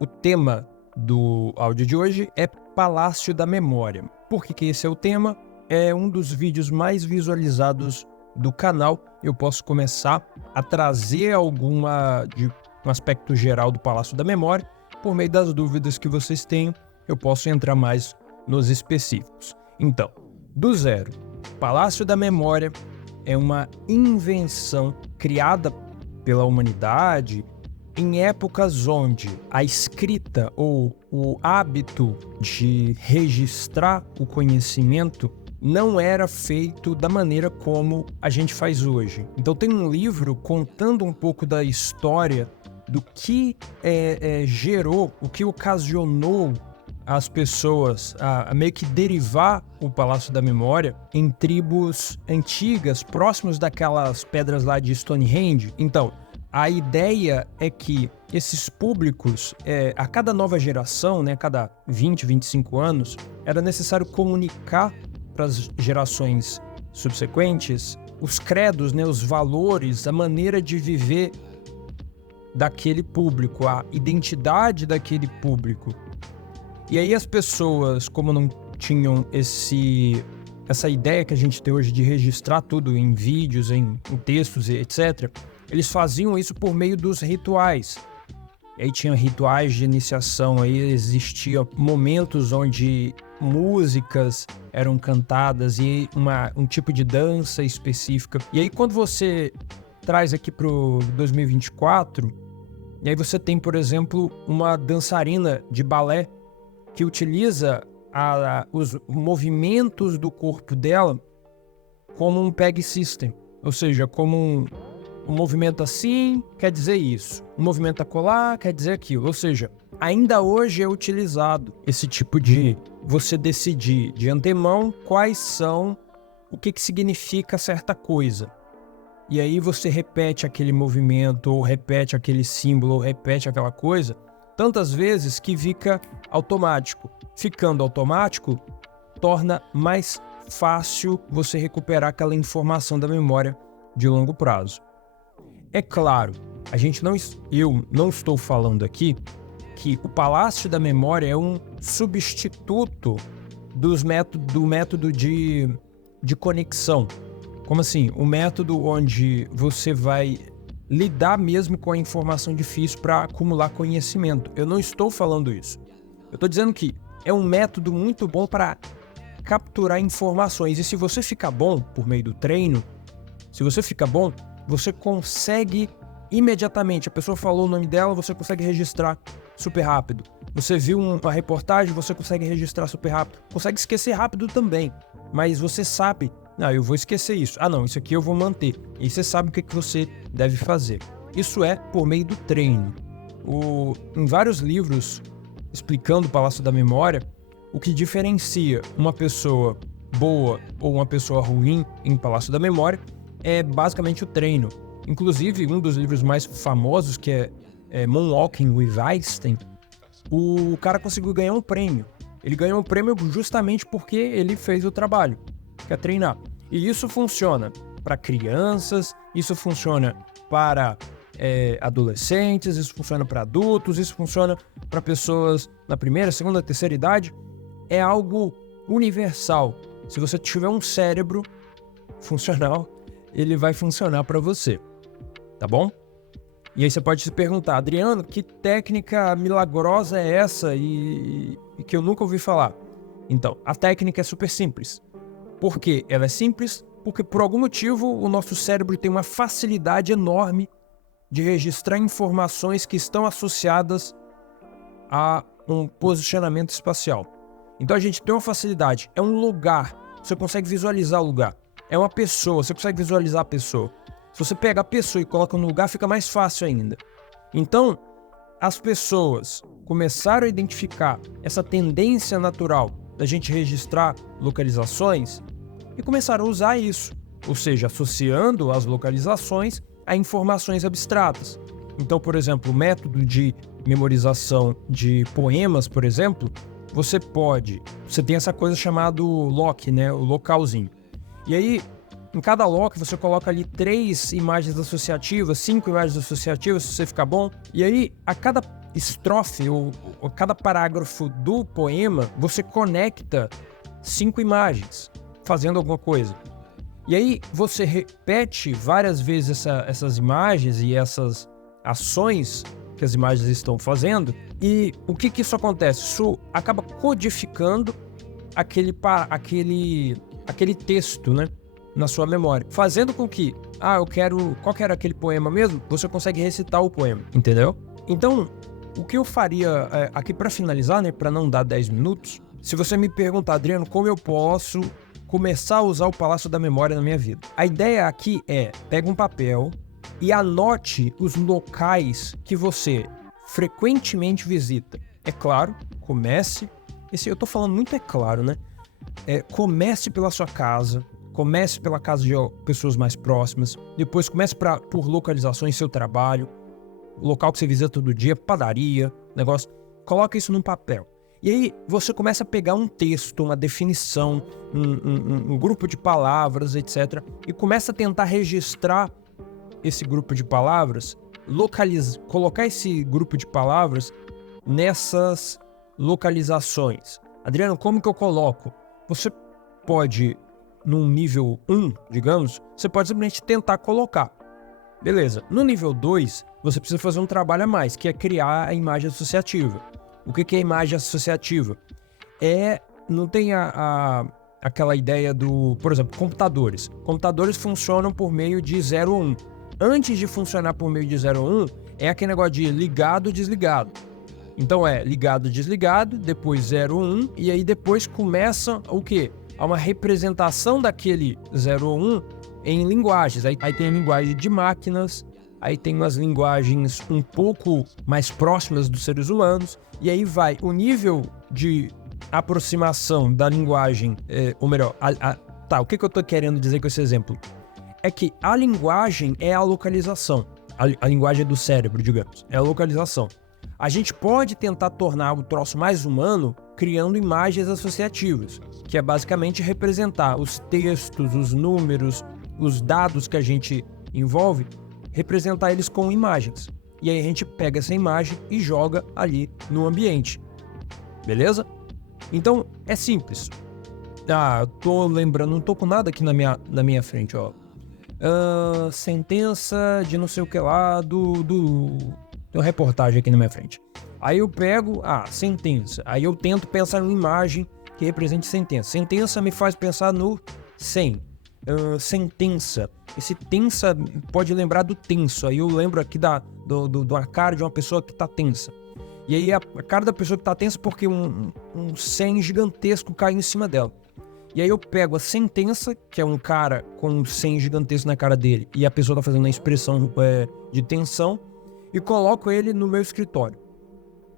O tema do áudio de hoje é Palácio da Memória. Por que esse é o tema? É um dos vídeos mais visualizados do canal. Eu posso começar a trazer um aspecto geral do Palácio da Memória. Por meio das dúvidas que vocês tenham, eu posso entrar mais nos específicos. Então, do zero, Palácio da Memória é uma invenção criada pela humanidade em épocas onde a escrita ou o hábito de registrar o conhecimento não era feito da maneira como a gente faz hoje. Então tem um livro contando um pouco da história do que gerou, o que ocasionou as pessoas a meio que derivar o Palácio da Memória em tribos antigas, próximos daquelas pedras lá de Stonehenge. Então, a ideia é que esses públicos, a cada nova geração, né, cada 20, 25 anos, era necessário comunicar para as gerações subsequentes os credos, né, os valores, a maneira de viver daquele público, a identidade daquele público. E aí as pessoas, como não tinham essa ideia que a gente tem hoje de registrar tudo em vídeos, em textos, etc., eles faziam isso por meio dos rituais. E aí tinha rituais de iniciação, aí existiam momentos onde músicas eram cantadas e um tipo de dança específica. E aí quando você traz aqui pro 2024, e aí você tem, por exemplo, uma dançarina de balé que utiliza os movimentos do corpo dela como um peg system, ou seja, como um movimento assim quer dizer isso, um movimento acolá quer dizer aquilo, ou seja, ainda hoje é utilizado esse tipo de você decidir de antemão o que significa certa coisa. E aí você repete aquele movimento, ou repete aquele símbolo, ou repete aquela coisa, tantas vezes que fica automático. Ficando automático, torna mais fácil você recuperar aquela informação da memória de longo prazo. É claro, eu não estou falando aqui que o Palácio da Memória é um substituto do método de conexão. Como assim? Um método onde você vai lidar mesmo com a informação difícil para acumular conhecimento. Eu não estou falando isso. Eu estou dizendo que é um método muito bom para capturar informações. E se você ficar bom por meio do treino, se você fica bom, você consegue imediatamente. A pessoa falou o nome dela, você consegue registrar super rápido. Você viu uma reportagem, você consegue registrar super rápido. Consegue esquecer rápido também, mas você sabe, eu vou esquecer isso. Não, isso aqui eu vou manter. E você sabe o que você deve fazer. Isso é por meio do treino. Em vários livros explicando o Palácio da Memória, o que diferencia uma pessoa boa ou uma pessoa ruim em Palácio da Memória é basicamente o treino. Inclusive, um dos livros mais famosos, que é Moonwalking with Einstein, o cara conseguiu ganhar um prêmio. Ele ganhou um prêmio justamente porque ele fez o trabalho, que é treinar. E isso funciona para crianças, isso funciona para adolescentes, isso funciona para adultos, isso funciona para pessoas na primeira, segunda, terceira idade. É algo universal. Se você tiver um cérebro funcional, ele vai funcionar para você, tá bom? E aí você pode se perguntar, Adriano, que técnica milagrosa é essa e que eu nunca ouvi falar? Então, a técnica é super simples. Por que ela é simples? Porque por algum motivo o nosso cérebro tem uma facilidade enorme de registrar informações que estão associadas a um posicionamento espacial. Então a gente tem uma facilidade, é um lugar, você consegue visualizar o lugar. É uma pessoa, você consegue visualizar a pessoa. Se você pega a pessoa e coloca no lugar, fica mais fácil ainda. Então, as pessoas começaram a identificar essa tendência natural da gente registrar localizações e começaram a usar isso, ou seja, associando as localizações a informações abstratas. Então, por exemplo, o método de memorização de poemas, por exemplo, você tem essa coisa chamada lock, né, o localzinho. E aí, em cada lock, você coloca ali 3 imagens associativas, 5 imagens associativas, se você ficar bom. E aí, a cada estrofe ou cada parágrafo do poema, você conecta 5 imagens fazendo alguma coisa. E aí você repete várias vezes essas imagens e essas ações que as imagens estão fazendo. E o que isso acontece? Isso acaba codificando aquele texto, né, na sua memória, fazendo com que, qual que era aquele poema mesmo? Você consegue recitar o poema, entendeu? Então, o que eu faria aqui para finalizar, né, para não dar 10 minutos, se você me perguntar, Adriano, como eu posso começar a usar o Palácio da Memória na minha vida? A ideia aqui é, pega um papel e anote os locais que você frequentemente visita. É claro, comece, eu tô falando muito é claro, né? Comece pela sua casa, comece pela casa de pessoas mais próximas, depois comece por localizações, seu trabalho, o local que você visita todo dia, padaria, negócio. Coloca isso num papel. E aí você começa a pegar um texto, uma definição, um grupo de palavras, etc. E começa a tentar registrar esse grupo de palavras, colocar esse grupo de palavras nessas localizações. Adriano, como que eu coloco? Você pode, num nível 1, digamos, você pode simplesmente tentar colocar. Beleza. No nível 2, você precisa fazer um trabalho a mais, que é criar a imagem associativa. O que é imagem associativa? Não tem aquela ideia por exemplo, computadores. Computadores funcionam por meio de 0 ou 1. Antes de funcionar por meio de 0 ou 1, é aquele negócio de ligado, desligado. Então ligado, desligado, depois 0 ou 1, e aí depois começa o quê? Há uma representação daquele 0 ou 1 em linguagens. Aí tem a linguagem de máquinas, aí tem umas linguagens um pouco mais próximas dos seres humanos, e aí vai o nível de aproximação da linguagem, ou melhor, o que eu tô querendo dizer com esse exemplo? É que a linguagem é a localização, a linguagem do cérebro, digamos, é a localização. A gente pode tentar tornar o troço mais humano criando imagens associativas, que é basicamente representar os textos, os números, os dados que a gente envolve, representar eles com imagens. E aí a gente pega essa imagem e joga ali no ambiente. Beleza? Então, é simples. Eu tô lembrando, não tô com nada aqui na minha frente, ó. Sentença de não sei o que lá tem uma reportagem aqui na minha frente. Aí eu pego, sentença. Aí eu tento pensar numa imagem que represente sentença. Sentença me faz pensar no 100. Sentença. Esse tensa pode lembrar do tenso. Aí eu lembro aqui da cara de uma pessoa que tá tensa. E aí a cara da pessoa que tá tensa porque um 100 gigantesco caiu em cima dela. E aí eu pego a sentença, que é um cara com um 100 gigantesco na cara dele, e a pessoa tá fazendo uma expressão de tensão, e coloco ele no meu escritório.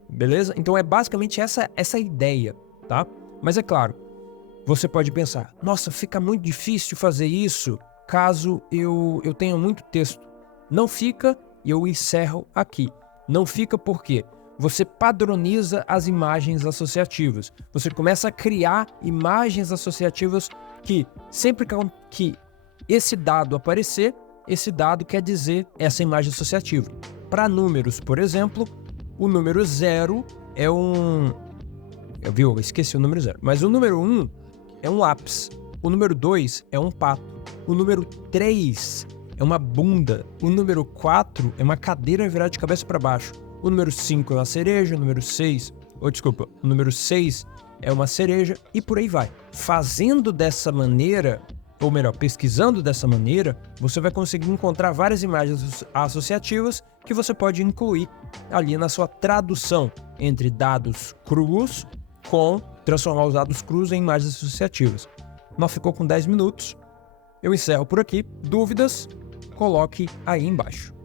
Beleza? Então é basicamente essa ideia, tá? Mas é claro, você pode pensar, nossa, fica muito difícil fazer isso caso eu tenha muito texto. Não fica, e eu encerro aqui. Não fica porque você padroniza as imagens associativas. Você começa a criar imagens associativas que sempre que esse dado aparecer, esse dado quer dizer essa imagem associativa. Para números, por exemplo, o número 0 é eu esqueci o número 0. Mas o número 1 é um lápis. O número 2 é um pato. O número 3 é uma bunda. O número 4 é uma cadeira virada de cabeça para baixo. O número 5 é uma cereja. O número 6... o número 6 é uma cereja. E por aí vai. Fazendo dessa maneira, ou melhor, pesquisando dessa maneira, você vai conseguir encontrar várias imagens associativas que você pode incluir ali na sua tradução entre dados crus transformar os dados crus em imagens associativas. Nós ficou com 10 minutos. Eu encerro por aqui. Dúvidas? Coloque aí embaixo.